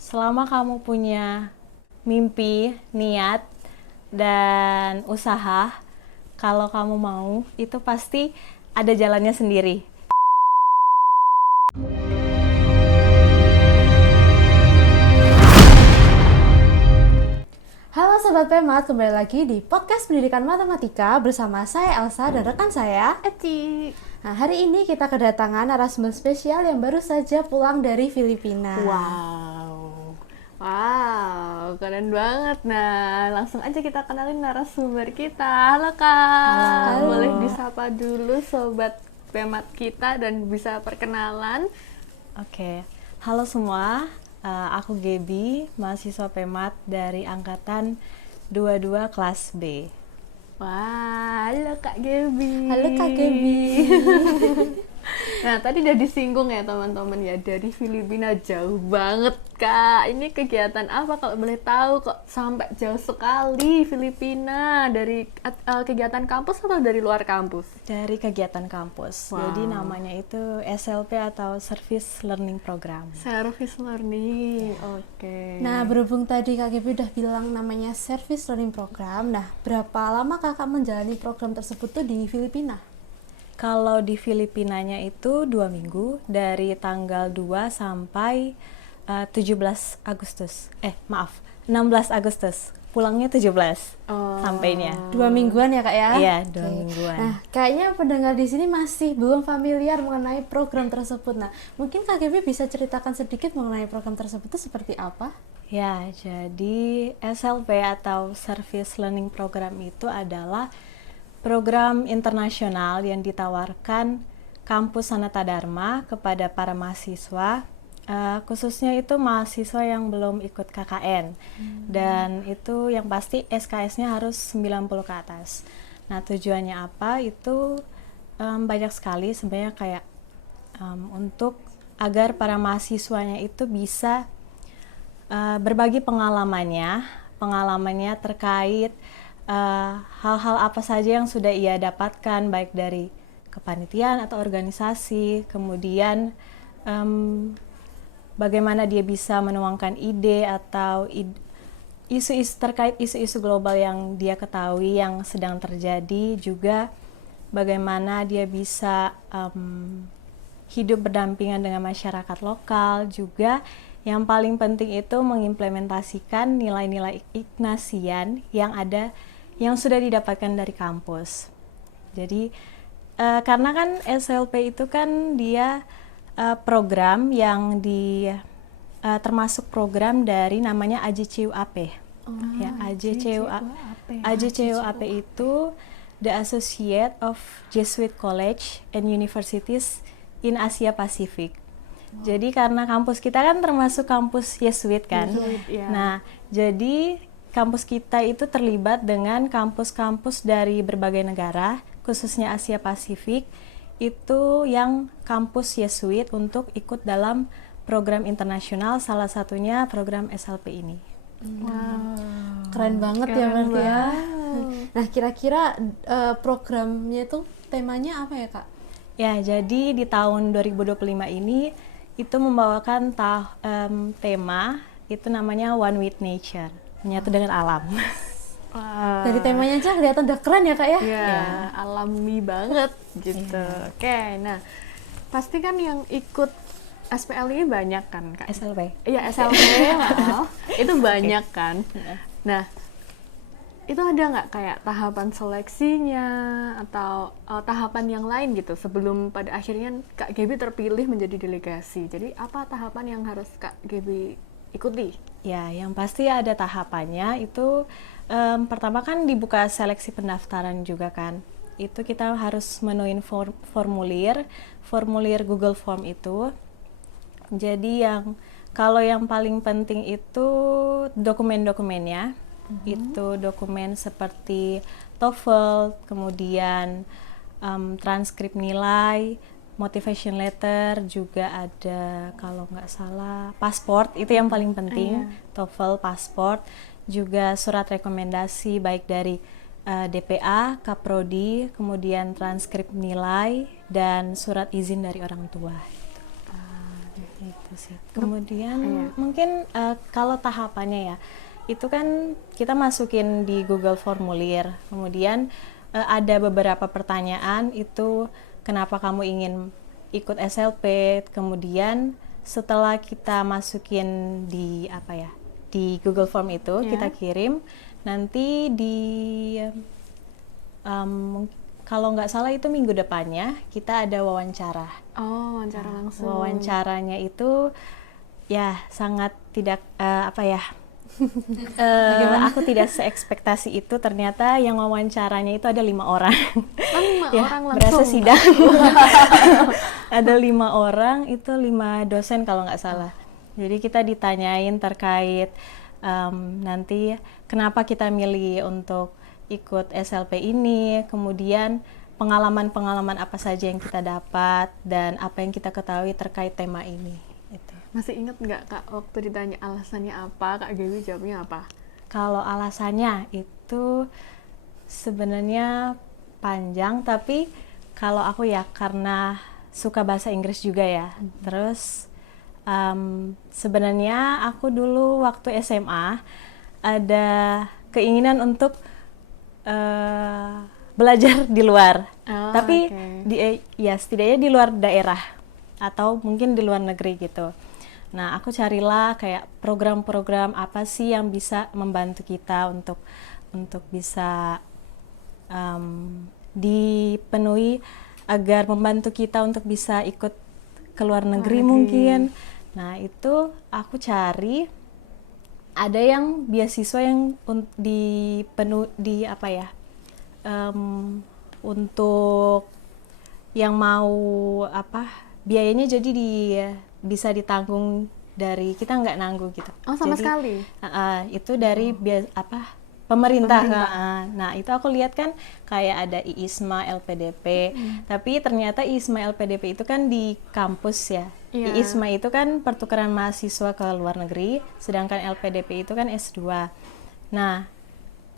selama kamu punya mimpi, niat, dan usaha, kalau kamu mau, itu pasti ada jalannya sendiri. Halo Sobat Pemat, kembali lagi di podcast Pendidikan Matematika bersama saya Elsa dan rekan saya Eci. Nah, hari ini kita kedatangan narasumber spesial yang baru saja pulang dari Filipina. Wow, keren banget. Nah, langsung aja kita kenalin narasumber kita. Halo Kak. Halo. Boleh disapa dulu Sobat Pemat kita dan bisa perkenalan. Oke, halo semua. Aku Gaby, mahasiswa PEMAT dari angkatan 22 kelas B. Wah, halo Kak Gaby. Halo Kak Gaby. Nah, tadi udah disinggung ya teman-teman ya, dari Filipina jauh banget Kak. Ini kegiatan apa kalau boleh tahu, kok sampai jauh sekali Filipina? Dari kegiatan kampus atau dari luar kampus? Dari kegiatan kampus. Wow. Jadi namanya itu SLP atau Service Learning Program. Service learning, oke. Nah, berhubung tadi Kak Gaby udah bilang namanya Service Learning Program. Nah, berapa lama Kakak menjalani program tersebut tuh di Filipina? Kalau di Filipinanya itu 2 minggu, dari tanggal 2 sampai 17 Agustus. 16 Agustus. Pulangnya 17 sampainya. 2 mingguan ya Kak ya? Iya, 2 Oke. mingguan. Nah, kayaknya pendengar di sini masih belum familiar mengenai program tersebut. Nah, mungkin Kak Gaby bisa ceritakan sedikit mengenai program tersebut itu seperti apa? Ya, jadi SLP atau Service Learning Program itu adalah program internasional yang ditawarkan kampus Sanata Dharma kepada para mahasiswa, khususnya itu mahasiswa yang belum ikut KKN. Dan itu yang pasti SKS-nya harus 90 ke atas. Nah, tujuannya apa? Itu banyak sekali sebenarnya, kayak untuk agar para mahasiswanya itu bisa berbagi pengalamannya terkait hal-hal apa saja yang sudah ia dapatkan, baik dari kepanitiaan atau organisasi, kemudian bagaimana dia bisa menuangkan ide atau isu-isu terkait isu-isu global yang dia ketahui yang sedang terjadi, juga bagaimana dia bisa hidup berdampingan dengan masyarakat lokal, juga yang paling penting itu mengimplementasikan nilai-nilai Ignatian yang sudah didapatkan dari kampus. Jadi karena kan SLP itu kan dia program yang termasuk program dari namanya AJCUAP. Ya, AJCUAP itu The Associate of Jesuit College and Universities in Asia Pacific. Jadi karena kampus kita kan termasuk kampus Jesuit kan. Iya. Nah, jadi kampus kita itu terlibat dengan kampus-kampus dari berbagai negara, khususnya Asia Pasifik, itu yang kampus Jesuit untuk ikut dalam program internasional, salah satunya program SLP ini. Keren banget ya Keren berarti ya. banget. Nah, kira-kira programnya itu temanya apa ya Kak? Ya, jadi di tahun 2025 ini itu membawakan tema itu namanya One with Nature, menyatu dengan alam. Wah. Dari temanya aja kelihatan udah keren ya Kak ya? Ya, alami banget gitu. Oke, nah pasti kan yang ikut SPL ini banyak kan Kak? SLP. Iya, SLP, maaf. Itu banyak kan. Nah, itu ada nggak kayak tahapan seleksinya atau tahapan yang lain gitu sebelum pada akhirnya Kak Gaby terpilih menjadi delegasi? Jadi apa tahapan yang harus Kak Gaby ikuti? Ya, yang pasti ada tahapannya itu. Pertama kan dibuka seleksi pendaftaran juga kan. Itu kita harus menuin formulir Google Form itu. Jadi kalau yang paling penting itu dokumen-dokumennya. Itu dokumen seperti TOEFL, kemudian transkrip nilai, motivation letter, juga ada kalau nggak salah pasport, itu yang paling penting. TOEFL, pasport, juga surat rekomendasi baik dari DPA, Kaprodi, kemudian transkrip nilai, dan surat izin dari orang tua. Gitu. Itu sih. Kemudian Iya. mungkin kalau tahapannya ya, itu kan kita masukin di Google Formulir. Kemudian ada beberapa pertanyaan itu kenapa kamu ingin ikut SLP. Kemudian setelah kita masukin di apa ya, di Google Form itu Iya. kita kirim, nanti di kalau nggak salah itu minggu depannya kita ada wawancara. Oh, wawancara langsung. Wawancaranya itu ya sangat tidak apa ya, aku tidak seekspektasi itu. Ternyata yang wawancaranya itu ada 5 orang. Oh, 5 Ya, orang berasa langsung. sidang. Ada 5 orang, itu 5 dosen kalau nggak salah. Jadi kita ditanyain terkait nanti kenapa kita milih untuk ikut SLP ini, kemudian pengalaman-pengalaman apa saja yang kita dapat, dan apa yang kita ketahui terkait tema ini. Itu. Masih ingat nggak Kak waktu ditanya alasannya apa, Kak Gaby jawabnya apa? Kalau alasannya itu sebenarnya panjang, tapi kalau aku ya karena suka bahasa Inggris juga ya. Terus sebenarnya aku dulu waktu SMA ada keinginan untuk belajar di luar. Oh, Tapi oke. ya setidaknya di luar daerah atau mungkin di luar negeri gitu. Nah, aku carilah kayak program-program apa sih yang bisa membantu kita untuk bisa dipenuhi agar membantu kita untuk bisa ikut ke luar negeri mungkin. Nah, itu aku cari ada yang beasiswa yang di apa ya, untuk yang mau apa biayanya jadi bisa ditanggung dari kita, nggak nanggung gitu. Oh, sama Jadi, sekali? itu dari pemerintah. Nah, itu aku lihat kan kayak ada IISMA, LPDP, tapi ternyata IISMA, LPDP itu kan di kampus ya. Iya. IISMA itu kan pertukaran mahasiswa ke luar negeri, sedangkan LPDP itu kan S2. Nah,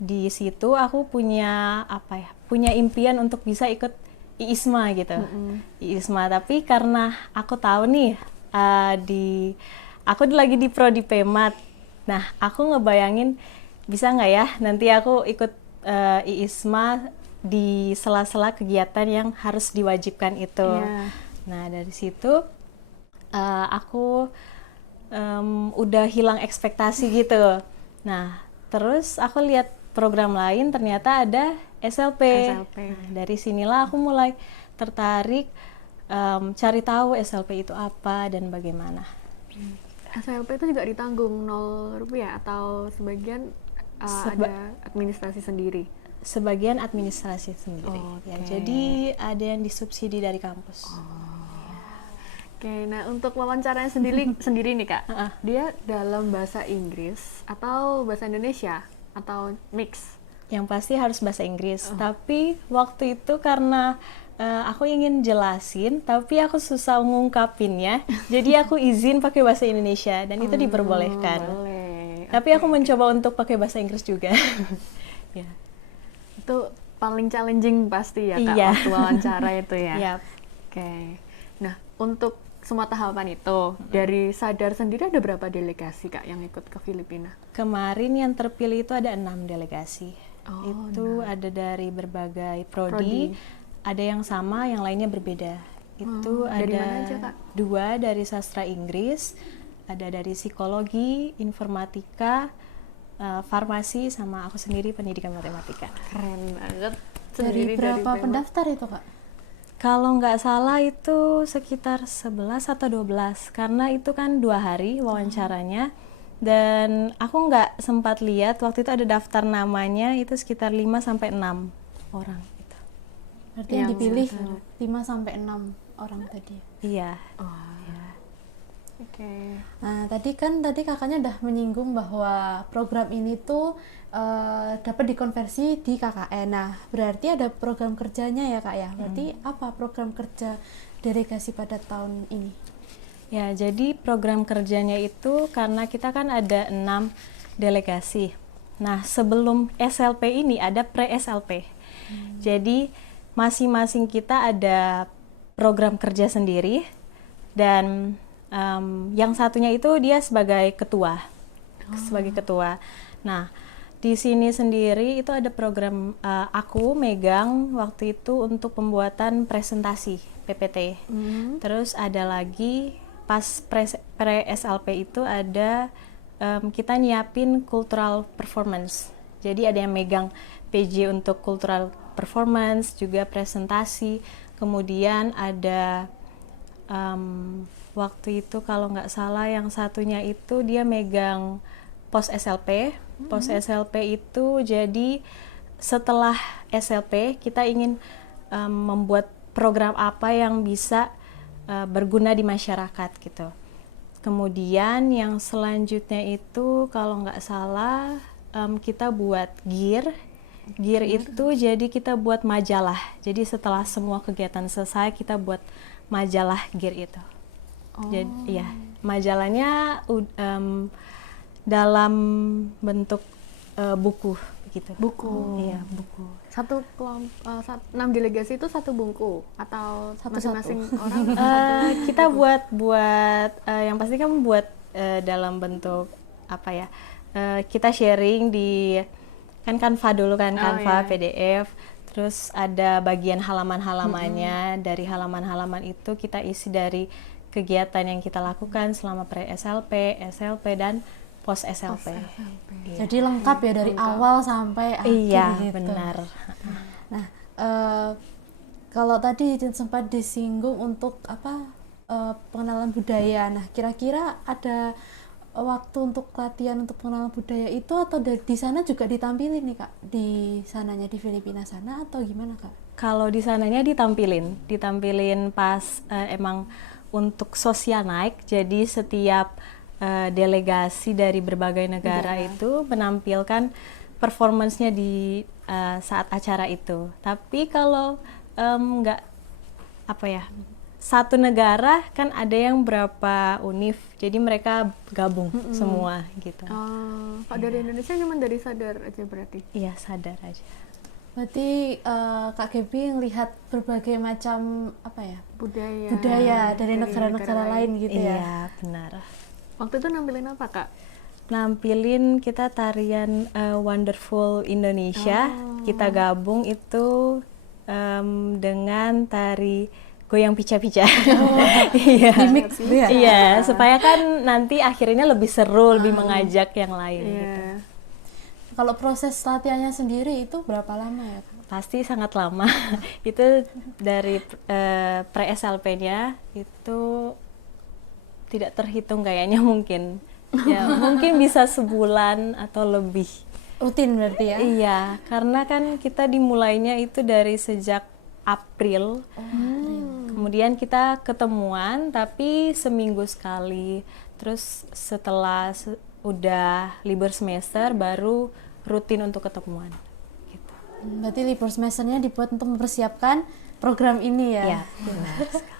di situ aku punya apa ya? Punya impian untuk bisa ikut IISMA gitu. IISMA, tapi karena aku tahu nih aku lagi di prodi Pemat. Nah, aku ngebayangin bisa nggak ya nanti aku ikut IISMA di sela-sela kegiatan yang harus diwajibkan itu. Iya. Nah, dari situ aku udah hilang ekspektasi gitu. Nah, terus aku lihat program lain ternyata ada SLP. Nah, dari sinilah aku mulai tertarik cari tahu SLP itu apa dan bagaimana. SLP itu juga ditanggung 0 rupiah atau sebagian ada administrasi sendiri? Sebagian administrasi sendiri. Ya, jadi ada yang disubsidi dari kampus. Oke, nah untuk wawancaranya sendiri nih Kak, dia dalam bahasa Inggris atau bahasa Indonesia atau mix? Yang pasti harus bahasa Inggris. Tapi waktu itu karena aku ingin jelasin, tapi aku susah ngungkapinnya. Jadi aku izin pakai bahasa Indonesia dan itu diperbolehkan. Boleh. Tapi aku mencoba untuk pakai bahasa Inggris juga. Ya. Itu paling challenging pasti ya Kak, Iya. waktu wawancara itu ya? Yap. Oke. Nah, untuk semua tahapan itu, dari Sadar sendiri ada berapa delegasi Kak yang ikut ke Filipina? Kemarin yang terpilih itu ada 6 delegasi. Oh, Itu ada dari berbagai prodi, ada yang sama, yang lainnya berbeda. Itu dari ada mana aja, Kak? 2 dari sastra Inggris, ada dari psikologi, informatika, farmasi, sama aku sendiri pendidikan matematika. Keren banget. Dari berapa Pemat. pendaftar itu Kak? Kalau nggak salah itu sekitar 11 atau 12, karena itu kan 2 hari wawancaranya. Dan aku nggak sempat lihat, waktu itu ada daftar namanya, itu sekitar 5 sampai 6 orang. Gitu. Berarti yang dipilih 5 sampai 6 orang tadi. Iya. Oke. Nah, tadi kakaknya udah menyinggung bahwa program ini tuh dapat dikonversi di KKN. Nah, berarti ada program kerjanya ya Kak ya? Berarti apa program kerja delegasi pada tahun ini? Ya, jadi program kerjanya itu karena kita kan ada 6 delegasi. Nah, sebelum SLP ini ada pre-SLP. Jadi, masing-masing kita ada program kerja sendiri dan yang satunya itu dia sebagai ketua. Nah, di sini sendiri itu ada program aku megang waktu itu untuk pembuatan presentasi PPT. Terus ada lagi pas pre-SLP itu ada kita nyiapin cultural performance. Jadi ada yang megang PJ untuk cultural performance, juga presentasi. Kemudian ada waktu itu kalau nggak salah yang satunya itu dia megang post SLP. Post SLP itu jadi setelah SLP kita ingin membuat program apa yang bisa berguna di masyarakat gitu. Kemudian yang selanjutnya itu kalau nggak salah kita buat gear itu jadi kita buat majalah. Jadi setelah semua kegiatan selesai kita buat majalah gear itu. Jadi ya majalahnya dalam bentuk buku gitu. Iya, buku. Satu kelompok 6 delegasi itu satu buku atau masing-masing orang? Kita buat yang pasti kan buat dalam bentuk apa ya? Kita sharing di kan Canva dulu kan, Canva, PDF. Terus ada bagian halaman-halamannya. Dari halaman-halaman itu kita isi dari kegiatan yang kita lakukan selama pre-SLP, SLP, dan post-SLP. Iya. Jadi lengkap ya dari awal sampai akhir gitu. Iya, benar. Nah, kalau tadi sempat disinggung untuk pengenalan budaya. Nah, kira-kira ada waktu untuk latihan untuk pengenalan budaya itu atau di sana juga ditampilin nih Kak? Di sananya di Filipina sana atau gimana Kak? Kalau di sananya ditampilin pas emang untuk sosial naik. Jadi setiap delegasi dari berbagai negara itu menampilkan performance-nya di saat acara itu. Tapi kalau nggak satu negara kan ada yang berapa univ, jadi mereka gabung semua gitu. Kalau dari Indonesia cuma dari Sadar aja berarti? Iya, Sadar aja. Berarti Kak Gaby ngelihat berbagai macam budaya dari negara-negara lain gitu ya? Iya, benar. Waktu itu nampilin apa Kak? Nampilin kita tarian Wonderful Indonesia. Kita gabung itu dengan tari goyang pica-pica. Iya. Di-mix ya? Iya, supaya kan nanti akhirnya lebih seru, lebih mengajak yang lain gitu. Kalau proses latihannya sendiri itu berapa lama ya? Pasti sangat lama. Itu dari pre-SLP-nya itu tidak terhitung kayaknya mungkin. Ya, mungkin bisa sebulan atau lebih. Rutin berarti ya? Iya, karena kan kita dimulainya itu dari sejak April. Kemudian kita ketemuan tapi seminggu sekali. Terus setelah udah libur semester baru rutin untuk ketemuan. Gitu. Berarti libur semesternya dibuat untuk mempersiapkan program ini ya? Iya, benar sekali.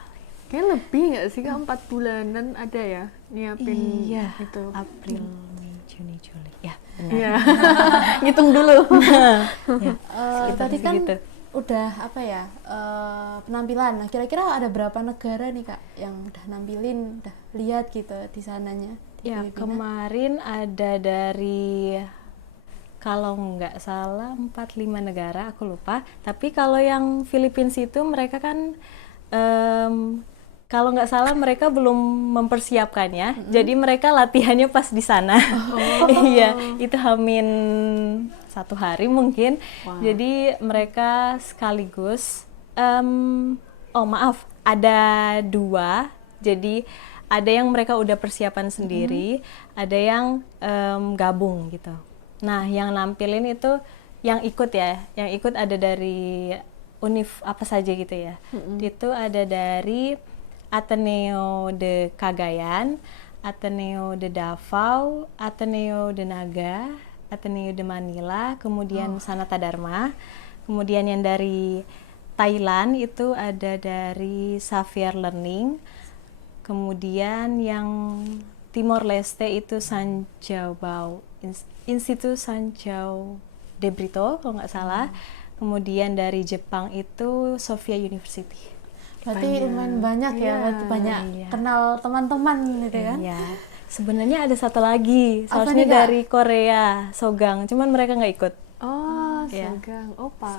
Kayaknya lebih nggak sih Kak, 4 bulanan ada ya nyiapin itu? April, Mei, Juni, Juli. Ya, benar. Iya. Ngitung dulu. Tadi kan udah penampilan. Nah, kira-kira ada berapa negara nih Kak yang udah nampilin, udah lihat gitu di sananya? Ya, kemarin ada dari kalau nggak salah 4-5 negara, aku lupa. Tapi kalau yang Philippines itu mereka kan kalau nggak salah mereka belum mempersiapkannya. Jadi mereka latihannya pas di sana. Iya, itu Hamin 1 hari mungkin. Jadi mereka sekaligus ada 2. Jadi ada yang mereka udah persiapan sendiri, ada yang gabung gitu. Nah, yang nampilin itu yang ikut ada dari univ apa saja gitu ya. Itu ada dari Ateneo de Cagayan, Ateneo de Davao, Ateneo de Naga, Ateneo de Manila, kemudian Sanata Dharma. Kemudian yang dari Thailand itu ada dari Xavier Learning. Kemudian yang Timor Leste itu Sanjiao Institut Sanjiao de Brito kalau nggak salah. Kemudian dari Jepang itu Sophia University. Berarti Banyak. lumayan banyak ya, Iya. berarti banyak Iya. kenal teman-teman gitu kan. Iya. Sebenarnya ada satu lagi, Apa seharusnya nih, Kak? dari Korea, Sogang, cuman mereka nggak ikut. Oh, Iya. Sogang, opa.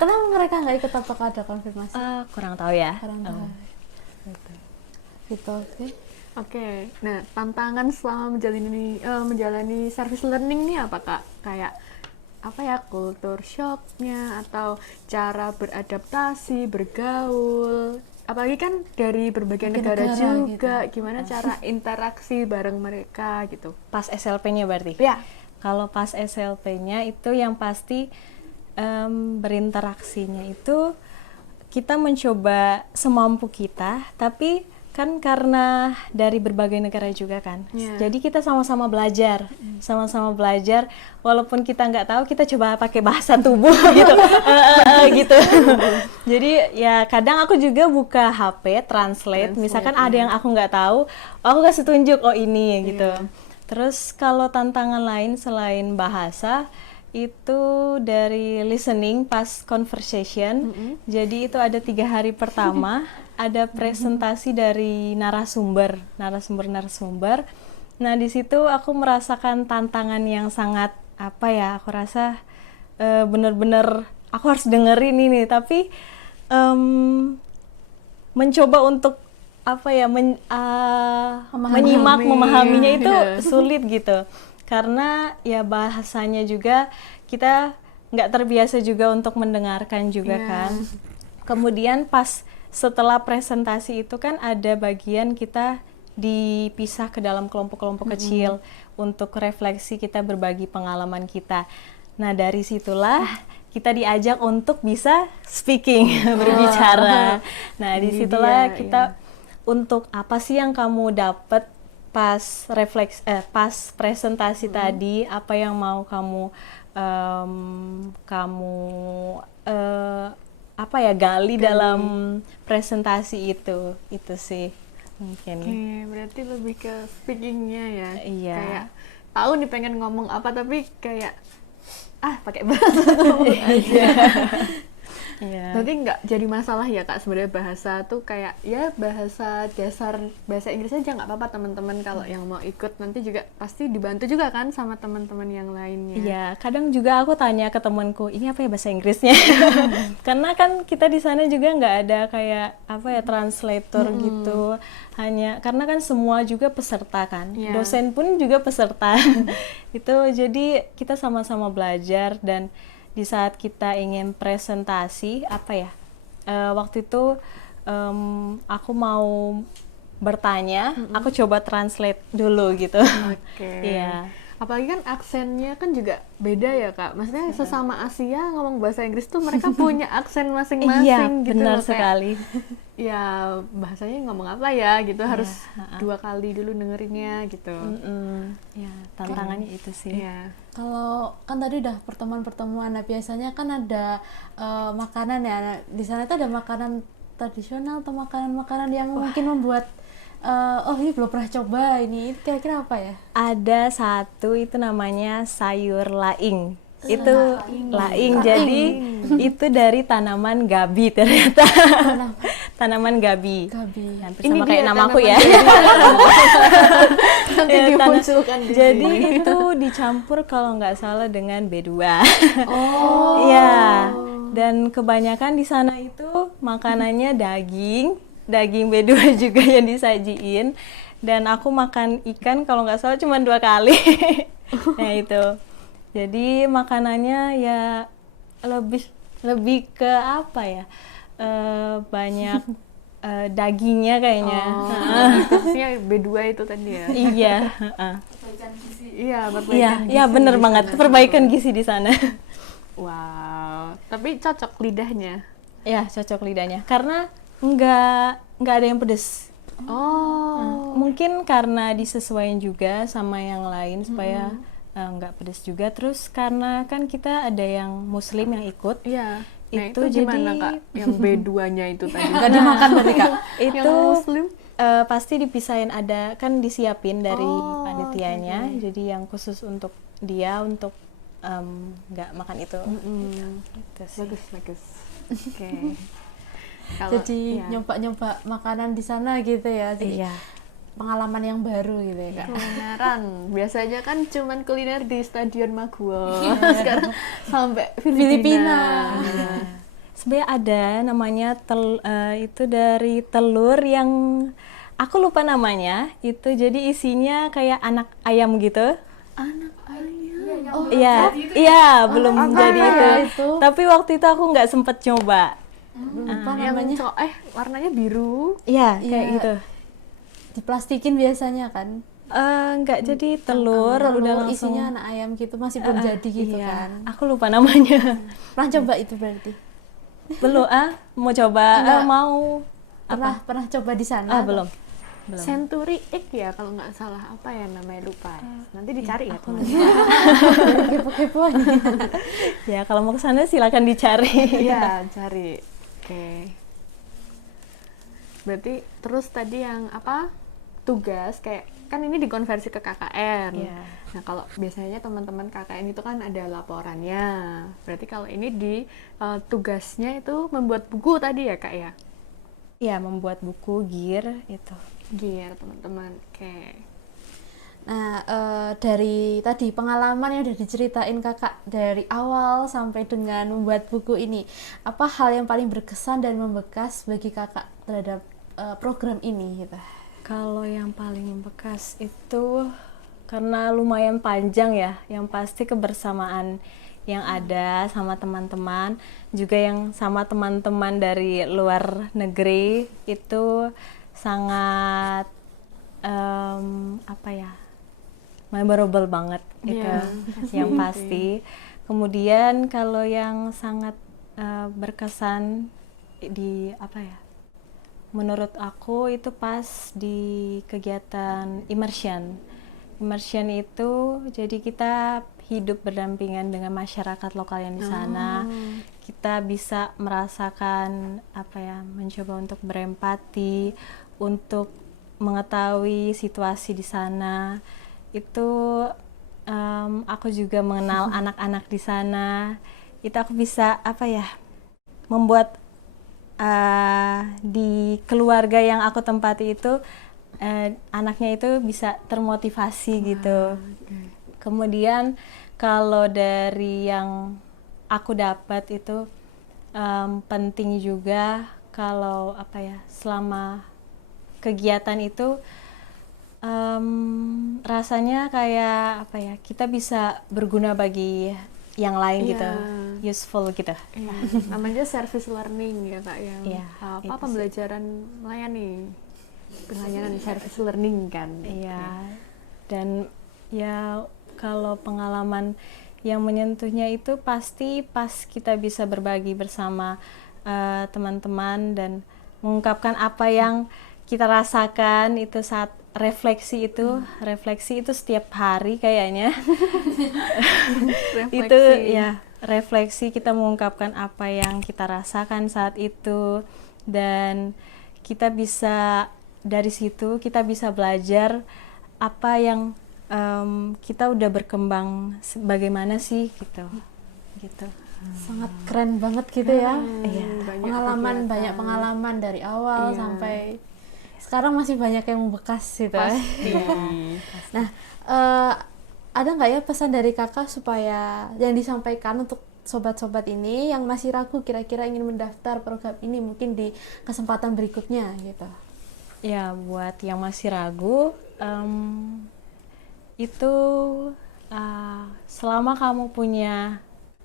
Kenapa mereka nggak ikut, apakah ada konfirmasi? Kurang tahu ya. Kurang tahu. Gitu, oke. Oke, nah tantangan selama menjalani service learning nih apa Kak? Kayak apa ya, culture shocknya atau cara beradaptasi, bergaul, apalagi kan dari berbagai negara negara juga, gimana cara interaksi bareng mereka gitu. Pas SLP-nya berarti? Ya, Kalau pas SLP-nya itu yang pasti berinteraksinya itu kita mencoba semampu kita, tapi kan karena dari berbagai negara juga kan, Iya. jadi kita sama-sama belajar, walaupun kita nggak tahu, kita coba pakai bahasa tubuh gitu, gitu. Jadi ya kadang aku juga buka HP, translate, misalkan ada yang aku nggak tahu, aku kasih tunjuk, oh ini gitu. Terus kalau tantangan lain selain bahasa, itu dari listening pas conversation. Jadi itu ada 3 hari pertama, ada presentasi dari narasumber. Nah di situ aku merasakan tantangan yang sangat apa ya? Aku rasa bener-bener aku harus dengerin ini, tapi mencoba untuk apa ya? Menyimak, memahaminya itu sulit gitu. Karena ya bahasanya juga kita nggak terbiasa juga untuk mendengarkan juga kan. Kemudian pas setelah presentasi itu kan ada bagian kita dipisah ke dalam kelompok-kelompok kecil untuk refleksi, kita berbagi pengalaman kita. Nah dari situlah kita diajak untuk bisa speaking, berbicara. Nah disitulah kita untuk apa sih yang kamu dapat pas pas presentasi tadi, apa yang mau kamu apa ya gali dalam presentasi itu sih mungkin. Oke, berarti lebih ke speakingnya ya. Iya. Kayak tahu nih pengen ngomong apa tapi kayak pakai bahasa tubuh aja. Iya. Berarti nggak jadi masalah ya Kak, sebenarnya bahasa tuh kayak ya bahasa dasar, bahasa Inggris aja nggak apa-apa teman-teman kalau yang mau ikut nanti juga pasti dibantu juga kan sama teman-teman yang lainnya. Iya, kadang juga aku tanya ke temanku, ini apa ya bahasa Inggrisnya? Karena kan kita di sana juga nggak ada kayak apa ya translator gitu, hanya karena kan semua juga peserta kan, dosen pun juga peserta. Itu jadi kita sama-sama belajar, dan di saat kita ingin presentasi apa ya, waktu itu aku mau bertanya, aku coba translate dulu gitu. Oke. Iya. Apalagi kan aksennya kan juga beda ya Kak. Maksudnya sesama Asia ngomong bahasa Inggris tuh mereka punya aksen masing-masing Iya, gitu. benar loh, kayak, sekali. ya bahasanya ngomong apa ya gitu, harus 2 kali dulu dengerinnya gitu. Ya, tantangannya itu sih. Iya. Kalau kan tadi udah pertemuan-pertemuan, nah biasanya kan ada makanan ya. Nah, di sana tuh ada makanan tradisional atau makanan-makanan yang mungkin membuat oh ini belum pernah coba, ini kira-kira apa ya? Ada satu itu namanya sayur laing. Itu laing. Jadi itu dari tanaman gabi ternyata. Tanaman gabi. Gabi. Hampir sama kayak namaku ya. Nanti Ya, dimunculkan di jadi sini. itu dicampur kalau nggak salah dengan B2. Oh. Iya. Dan kebanyakan di sana itu makanannya daging B2 juga yang disajiin. Dan aku makan ikan kalau nggak salah cuma 2 kali. Nah itu. Jadi makanannya ya lebih ke apa ya? Banyak dagingnya kayaknya. Khususnya B2 itu tadi ya. Iya. Iya, Iya, perbaikan iya gizi bener di banget. sana. Perbaikan gizi di sana. Wow, tapi cocok lidahnya. Ya, cocok lidahnya. Karena nggak ada yang pedes. Oh. Mungkin karena disesuaikan juga sama yang lain supaya nggak pedes juga. Terus karena kan kita ada yang muslim yang ikut. Iya. Nah, Itu itu gimana jadi- Kak? Yang B2-nya itu tadi. Nggak dimakan berarti Kak? Yang Itu muslim? pasti dipisahin, ada kan disiapin dari Oh, panitianya. Jadi yang khusus untuk dia untuk nggak makan itu. Gitu sih. Bagus. Oke. Kalau- Jadi iya. nyoba-nyoba makanan di sana gitu ya. Jadi Iya. pengalaman yang baru gitu ya, Kak. Kulineran biasanya kan cuman kuliner di Stadion Maguwo, sekarang sampai Filipina. Sebenarnya ada namanya itu dari telur yang aku lupa namanya. Itu jadi isinya kayak anak ayam gitu. Anak ayam. Iya, iya belum jadi ya itu. itu? Tapi waktu itu aku nggak sempet coba. Lupa Yang namanya. warnanya biru. Iya, kayak Iya. gitu. Diplastikin biasanya kan. Nggak jadi telur, udah Telur langsung. isinya anak ayam gitu, masih belum jadi gitu Iya, kan. aku lupa namanya. Pernah coba itu berarti? Belum mau coba Enggak. mau Pernah coba di sana? atau- belum. Century Egg ya kalau nggak salah, apa ya namanya, lupa ya. Nanti dicari ya teman. Kepo-kepo. Ya kalau mau ke sana silakan dicari. Iya, cari. Oke. Berarti terus tadi yang apa? Tugas kayak kan ini dikonversi ke KKN. Iya. Nah, kalau biasanya teman-teman KKN itu kan ada laporannya. Berarti kalau ini tugasnya itu membuat buku tadi ya, Kak ya? Iya, membuat buku gear itu. Gear, teman-teman. Oke. Nah, dari tadi pengalaman yang udah diceritain kakak dari awal sampai dengan membuat buku ini, apa hal yang paling berkesan dan membekas bagi kakak terhadap program ini gitu? Kalau yang paling membekas itu karena lumayan panjang ya, yang pasti kebersamaan yang ada sama teman-teman, juga yang sama teman-teman dari luar negeri itu sangat apa ya, memorable banget itu, Iya, yang pasti. Kemudian kalau yang sangat berkesan di apa ya, menurut aku itu pas di kegiatan immersion. Immersion itu jadi kita hidup berdampingan dengan masyarakat lokal yang di sana. Kita bisa merasakan apa ya, mencoba untuk berempati, untuk mengetahui situasi di sana. Itu aku juga mengenal anak-anak di sana. Itu aku bisa apa ya, membuat di keluarga yang aku tempati itu anaknya itu bisa termotivasi gitu. Kemudian kalau dari yang aku dapat itu penting juga kalau apa ya, selama kegiatan itu rasanya kayak apa ya, kita bisa berguna bagi yang lain Iya. gitu, useful gitu. Iya, namanya service learning ya Kak, yang Iya, apa itu sih. pembelajaran melayani, pelayanan service learning kan. Iya, dan ya kalau pengalaman yang menyentuhnya itu pasti pas kita bisa berbagi bersama teman-teman dan mengungkapkan apa yang kita rasakan itu saat refleksi itu setiap hari kayaknya. Refleksi. Itu ya, refleksi, kita mengungkapkan apa yang kita rasakan saat itu, dan kita bisa dari situ kita bisa belajar apa yang kita udah berkembang bagaimana sih gitu. Sangat keren banget gitu ya. Iya. Banyak Banyak kegiatan. pengalaman dari awal Iya. sampai sekarang masih banyak yang membekas gitu. Pasti. Nah, ada nggak ya pesan dari kakak supaya yang disampaikan untuk sobat-sobat ini yang masih ragu kira-kira ingin mendaftar program ini mungkin di kesempatan berikutnya gitu? Ya, buat yang masih ragu, itu selama kamu punya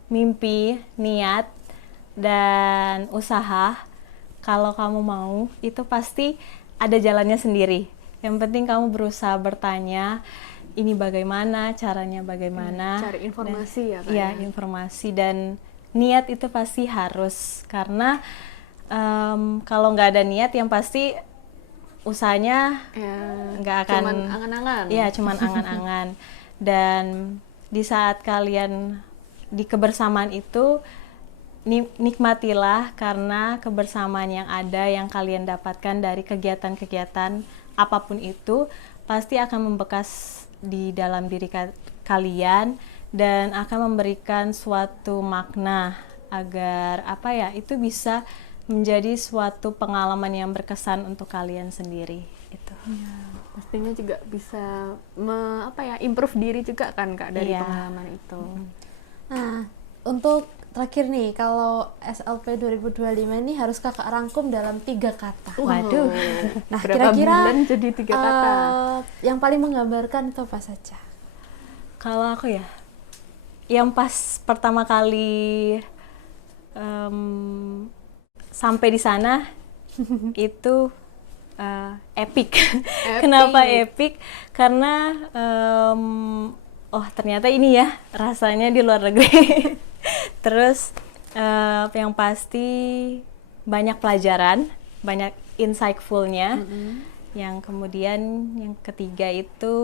mimpi, niat, dan usaha, kalau kamu mau, itu pasti ada jalannya sendiri. Yang penting kamu berusaha bertanya, ini bagaimana, caranya bagaimana. Cari informasi ya Kak. Iya, informasi dan niat itu pasti harus, karena kalau nggak ada niat yang pasti usahanya Ya, nggak akan, cuman angan-angan. iya, cuman angan-angan. Dan di saat kalian di kebersamaan itu, nikmatilah, karena kebersamaan yang ada yang kalian dapatkan dari kegiatan-kegiatan apapun itu pasti akan membekas di dalam diri kalian dan akan memberikan suatu makna agar apa ya, itu bisa menjadi suatu pengalaman yang berkesan untuk kalian sendiri itu. Pastinya juga bisa improve diri juga kan Kak dari Iya. pengalaman itu. Nah, untuk terakhir nih, kalau SLP 2025 ini harus kakak rangkum dalam 3 kata. Waduh. Nah, Berapa kira-kira bulan jadi 3 kata? yang paling menggambarkan itu apa saja? Kalau aku ya, yang pas pertama kali sampai di sana itu epic. Kenapa epic? Karena ternyata ini ya rasanya di luar negeri. Terus yang pasti banyak pelajaran, banyak insightful-nya. Yang kemudian yang ketiga itu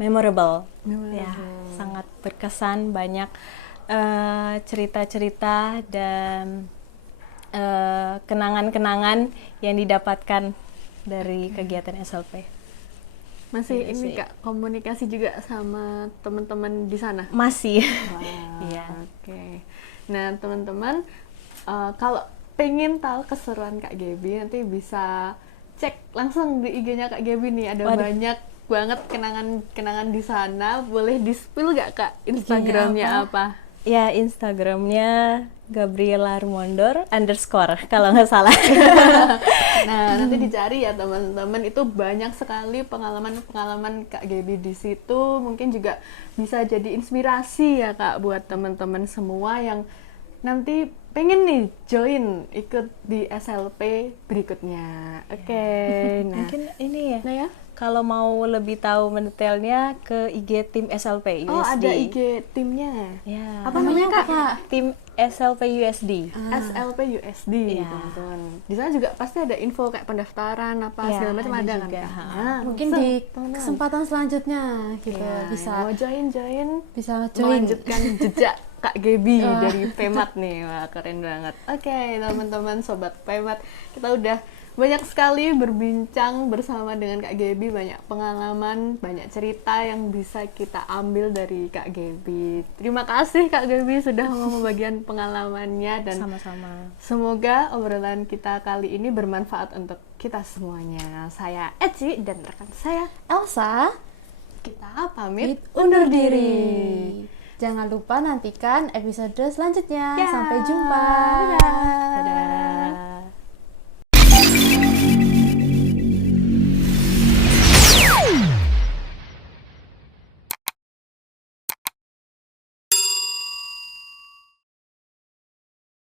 memorable. Ya, sangat berkesan, banyak cerita-cerita dan kenangan-kenangan yang didapatkan dari kegiatan SLP. Masih Iya ini sih. Kak, komunikasi juga sama teman-teman di sana? Masih. Wah, Iya. Oke. Nah, teman-teman, kalau pengen tahu keseruan Kak Gaby, nanti bisa cek langsung di IG-nya Kak Gaby nih. Ada Waduh. banyak banget kenangan-kenangan di sana. Boleh di-spill nggak Kak Instagramnya apa? Ya, Instagramnya Gabriela Armondor _ kalau nggak salah. Nah, nanti dicari ya teman-teman, itu banyak sekali pengalaman-pengalaman Kak Gaby di situ. Mungkin juga bisa jadi inspirasi ya Kak buat teman-teman semua yang nanti pengen nih join ikut di SLP berikutnya. Oke. Nah, Mungkin ini ya. nah ya. Kalau mau lebih tahu mendetailnya ke IG tim SLP USD. Oh, ada IG timnya. Ya. Apa namanya Kak? Tim SLP USD. SLP USD, Iya. teman-teman. Di sana juga pasti ada info kayak pendaftaran apa Iya, segala macam ada ada kan juga. Kak? Ha. Nah, Mungkin langsung, di teman-teman. kesempatan selanjutnya gitu Iya, bisa yang mau join bisa join. melanjutkan jejak Kak Gaby dari Pemat nih. Wah, keren banget. Oke, teman-teman sobat Pemat, kita udah banyak sekali berbincang bersama dengan Kak Gaby, banyak pengalaman, banyak cerita yang bisa kita ambil dari Kak Gaby. Terima kasih Kak Gaby sudah mau membagikan pengalamannya, dan Sama-sama. semoga obrolan kita kali ini bermanfaat untuk kita semuanya. Saya Eci dan rekan saya, Elsa, kita pamit undur diri. Jangan lupa nantikan episode selanjutnya. Ya. Sampai jumpa. Dadah. Dadah.